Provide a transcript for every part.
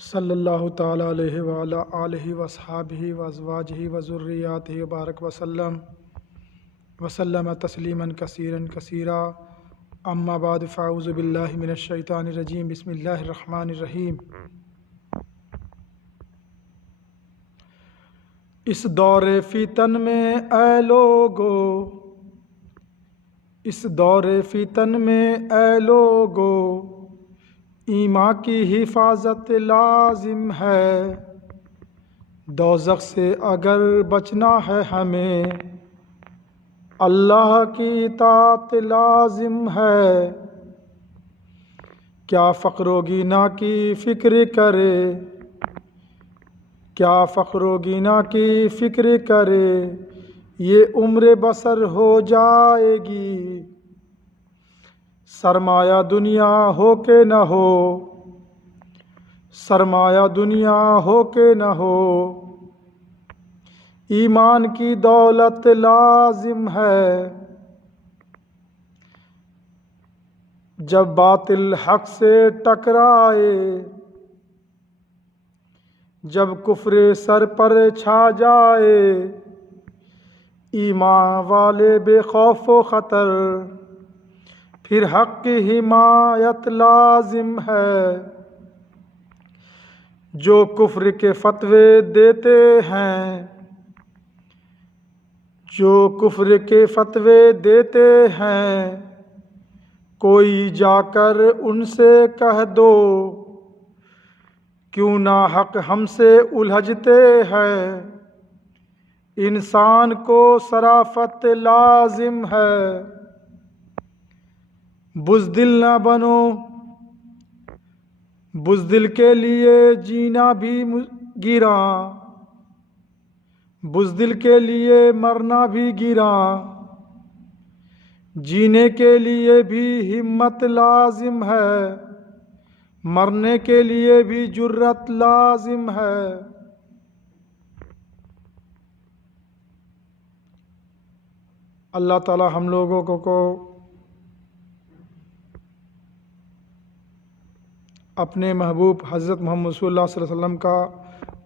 صلی اللہ تعالیٰ علیہ وعلیٰ آلہ وصحابہ وازواجہ وذریاتہ وبارک وسلم تسلیما کثیرا کثیرا اما بعد فاعوذ باللہ من الشیطان الرجیم بسم اللہ الرحمن الرحیم۔ اس دور فتن میں اے لوگو، اس دور فتن میں اے لوگو، ایمان کی حفاظت لازم ہے۔ دوزخ سے اگر بچنا ہے ہمیں، اللہ کی اطاعت لازم ہے۔ کیا فقر و غنا کی فکر کرے، کیا فقر و غنا کی فکر کرے، یہ عمر بسر ہو جائے گی۔ سرمایہ دنیا ہو کہ نہ ہو، سرمایہ دنیا ہو کہ نہ ہو، ایمان کی دولت لازم ہے۔ جب باطل حق سے ٹکرائے، جب کفر سر پر چھا جائے، ایمان والے بے خوف و خطر، پھر حق کی حمایت لازم ہے۔ جو کفر کے فتوے دیتے ہیں، جو کفر کے فتوے دیتے ہیں، کوئی جا کر ان سے کہہ دو، کیوں نہ حق ہم سے الجھتے ہیں۔ انسان کو شرافت لازم ہے۔ بزدل نہ بنو، بزدل کے لیے جینا بھی گراں، بزدل کے لیے مرنا بھی گراں، جینے کے لیے بھی ہمت لازم ہے، مرنے کے لیے بھی جرت لازم ہے۔ اللہ تعالی ہم لوگوں کو اپنے محبوب حضرت محمد صلی اللہ علیہ وسلم کا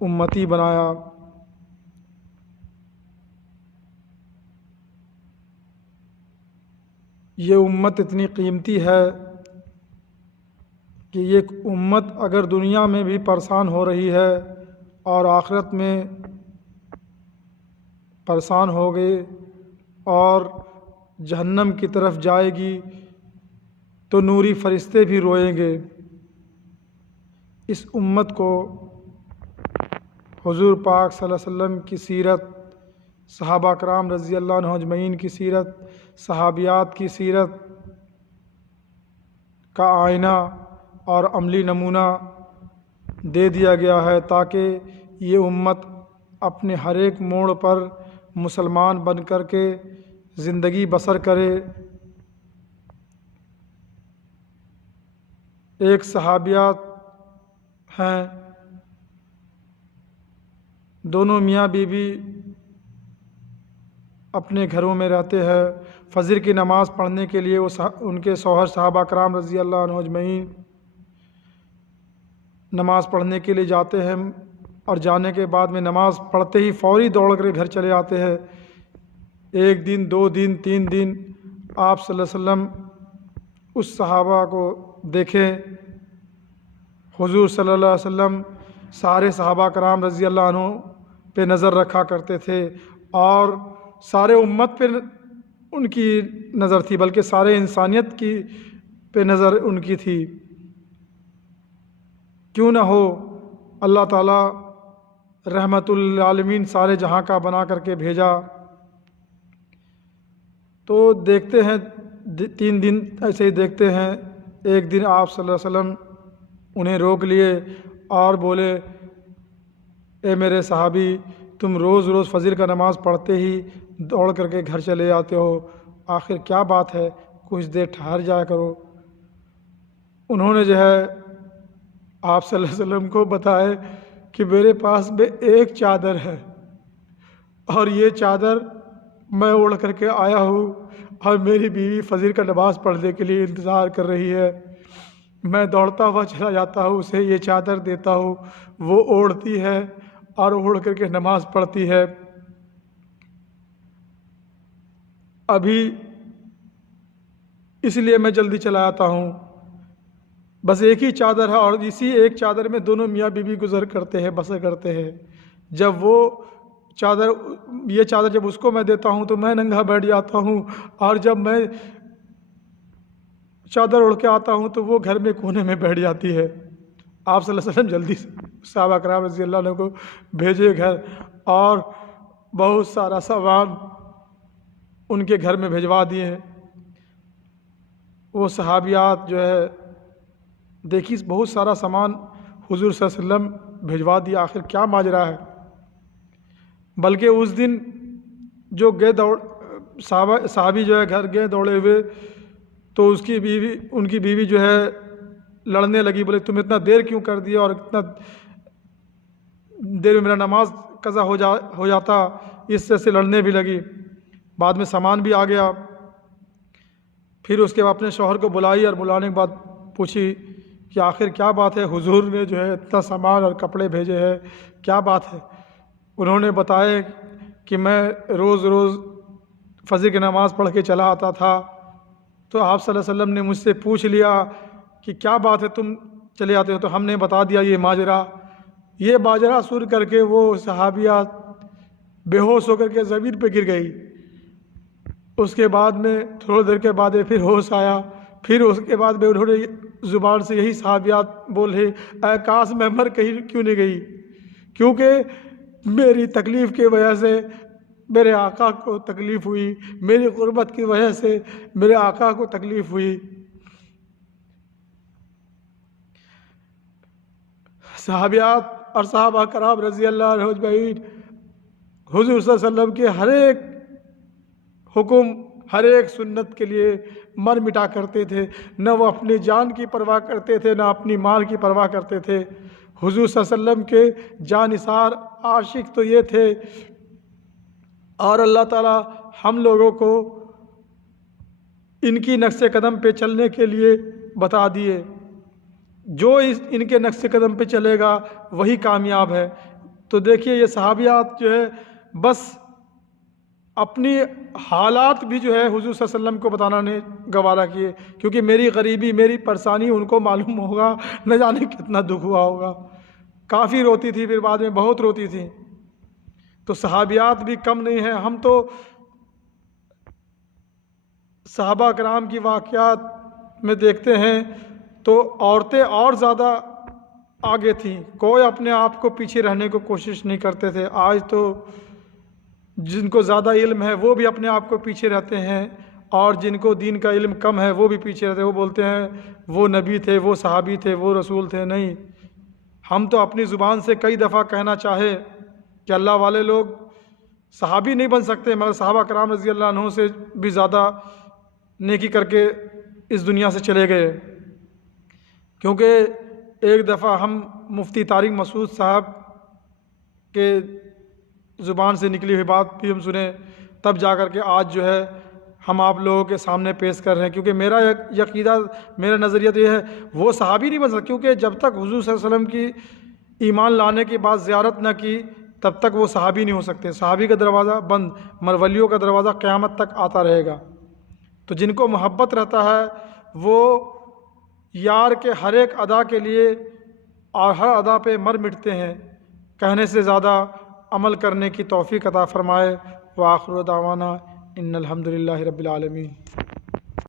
امتی بنایا۔ یہ امت اتنی قیمتی ہے کہ یہ امت اگر دنیا میں بھی پریشان ہو رہی ہے اور آخرت میں پریشان ہو گئے اور جہنم کی طرف جائے گی تو نوری فرشتے بھی روئیں گے۔ اس امت کو حضور پاک صلی اللہ علیہ وسلم کی سیرت، صحابہ کرام رضی اللہ عنہ اجمعین کی سیرت، صحابیات کی سیرت کا آئینہ اور عملی نمونہ دے دیا گیا ہے، تاکہ یہ امت اپنے ہر ایک موڑ پر مسلمان بن کر کے زندگی بسر کرے۔ ایک صحابیات ہیں، دونوں میاں بیوی اپنے گھروں میں رہتے ہیں۔ فجر کی نماز پڑھنے کے لیے ان کے شوہر صحابہ کرام رضی اللہ عنہ اجمعین نماز پڑھنے کے لیے جاتے ہیں، اور جانے کے بعد میں نماز پڑھتے ہی فوری دوڑ کر گھر چلے آتے ہیں۔ ایک دن، 2 دن، 3 دن آپ صلی اللہ علیہ وسلم اس صحابہ کو دیکھیں۔ حضور صلی اللہ علیہ وسلم سارے صحابہ کرام رضی اللہ عنہ پہ نظر رکھا کرتے تھے، اور سارے امت پہ ان کی نظر تھی، بلکہ سارے انسانیت کی پہ نظر ان کی تھی۔ کیوں نہ ہو، اللہ تعالیٰ رحمت للعالمین سارے جہاں کا بنا کر کے بھیجا۔ تو دیکھتے ہیں 3 دن ایسے ہی دیکھتے ہیں۔ ایک دن آپ صلی اللہ علیہ وسلم انہیں روک لیے اور بولے، اے میرے صحابی، تم روز روز فجر کا نماز پڑھتے ہی دوڑ کر کے گھر چلے آتے ہو، آخر کیا بات ہے؟ کچھ دیر ٹھہر جایا کرو۔ انہوں نے جو ہے آپ صلی اللہ علیہ وسلم کو بتایا کہ میرے پاس میں ایک چادر ہے، اور یہ چادر میں اوڑھ کر کے آیا ہوں، اور میری بیوی فجر کا نماز پڑھنے کے لیے انتظار کر رہی ہے۔ میں دوڑتا ہوا چلا جاتا ہوں، اسے یہ چادر دیتا ہوں، وہ اوڑھتی ہے اور اوڑھ کر کے نماز پڑھتی ہے۔ ابھی اس لیے میں جلدی چلا آتا ہوں، بس ایک ہی چادر ہے اور اسی ایک چادر میں دونوں میاں بیوی گزر کرتے ہیں، بسر کرتے ہیں۔ جب وہ یہ چادر جب اس کو میں دیتا ہوں تو میں ننگا بیٹھ جاتا ہوں، اور جب میں چادر اڑ کے آتا ہوں تو وہ گھر میں کونے میں بیٹھ جاتی ہے۔ آپ صلی اللہ علیہ وسلم جلدی سے صحابہ کرام رضی اللہ عنہ کو بھیجے گھر، اور بہت سارا سامان ان کے گھر میں بھیجوا دیے ہیں۔ وہ صحابیات جو ہے دیکھی بہت سارا سامان حضور صلی اللہ علیہ وسلم بھیجوا دیا، آخر کیا ماجرا ہے۔ بلکہ اس دن جو صحابی جو ہے گھر گئے دوڑے ہوئے، تو ان کی بیوی جو ہے لڑنے لگی، بولے تم اتنا دیر کیوں کر دیا، اور اتنا دیر میں میرا نماز قضا ہو جاتا، اس طرح سے لڑنے بھی لگی۔ بعد میں سامان بھی آ گیا، پھر اس کے بعد اپنے شوہر کو بلائی، اور بلانے کے بعد پوچھی کہ آخر کیا بات ہے، حضور نے جو ہے اتنا سامان اور کپڑے بھیجے ہیں، کیا بات ہے۔ انہوں نے بتایا کہ میں روز روز فجر کی نماز پڑھ کے چلا آتا تھا، تو آپ صلی اللہ علیہ وسلم نے مجھ سے پوچھ لیا کہ کیا بات ہے تم چلے آتے ہو، تو ہم نے بتا دیا یہ ماجرا۔ یہ ماجرا سن کر کے وہ صحابیہ بے ہوش ہو کر کے زمین پہ گر گئی۔ اس کے بعد میں تھوڑی دیر کے بعد پھر ہوش آیا، پھر اس کے بعد میں انہوں نے زبان سے یہی صحابیات بولے، اے کاش میں مر کہیں کیوں نہیں گئی، کیونکہ میری تکلیف کی وجہ سے میرے آقا کو تکلیف ہوئی، میری غربت کی وجہ سے میرے آقا کو تکلیف ہوئی۔ صحابیات اور صحابہ کرام رضی اللہ عنہ اجمعین حضور صلی اللہ علیہ وسلم کے ہر ایک حکم، ہر ایک سنت کے لیے مر مٹا کرتے تھے، نہ وہ اپنی جان کی پرواہ کرتے تھے، نہ اپنی مال کی پرواہ کرتے تھے۔ حضور صلی اللہ علیہ وسلم کے جانثار عاشق تو یہ تھے، اور اللہ تعالی ہم لوگوں کو ان کی نقش قدم پہ چلنے کے لیے بتا دیے۔ جو ان کے نقش قدم پہ چلے گا وہی کامیاب ہے۔ تو دیکھیے یہ صحابیات جو ہے بس اپنی حالات بھی جو ہے حضور صلی اللہ علیہ وسلم کو بتانا نہیں گوارا کیے، کیونکہ میری غریبی، میری پریشانی ان کو معلوم ہوگا، نہ جانے کتنا دکھ ہوا ہوگا۔ کافی روتی تھی، پھر بعد میں بہت روتی تھی۔ تو صحابیات بھی کم نہیں ہیں۔ ہم تو صحابہ کرام کی واقعات میں دیکھتے ہیں تو عورتیں اور زیادہ آگے تھیں، کوئی اپنے آپ کو پیچھے رہنے کو کوشش نہیں کرتے تھے۔ آج تو جن کو زیادہ علم ہے وہ بھی اپنے آپ کو پیچھے رہتے ہیں، اور جن کو دین کا علم کم ہے وہ بھی پیچھے رہتے ہیں۔ وہ بولتے ہیں وہ نبی تھے، وہ صحابی تھے، وہ رسول تھے۔ نہیں، ہم تو اپنی زبان سے کئی دفعہ کہنا چاہے کہ اللہ والے لوگ صحابی نہیں بن سکتے، مگر صحابہ کرام رضی اللہ عنہ سے بھی زیادہ نیکی کر کے اس دنیا سے چلے گئے۔ کیونکہ ایک دفعہ ہم مفتی طارق مسعود صاحب کے زبان سے نکلی ہوئی بات بھی ہم سنیں، تب جا کر کے آج جو ہے ہم آپ لوگوں کے سامنے پیش کر رہے ہیں۔ کیونکہ میرا عقیدہ، میرا نظریہ تو یہ ہے وہ صحابی نہیں بن سکتا، کیونکہ جب تک حضور صلی اللہ علیہ وسلم کی ایمان لانے کے بعد زیارت نہ کی تب تک وہ صحابی نہیں ہو سکتے۔ صحابی کا دروازہ بند، ولیوں کا دروازہ قیامت تک آتا رہے گا۔ تو جن کو محبت رہتا ہے وہ یار کے ہر ایک ادا کے لیے اور ہر ادا پہ مر مٹتے ہیں۔ کہنے سے زیادہ عمل کرنے کی توفیق عطا فرمائے۔ وآخر دعوانا ان الحمدللہ رب العالمین۔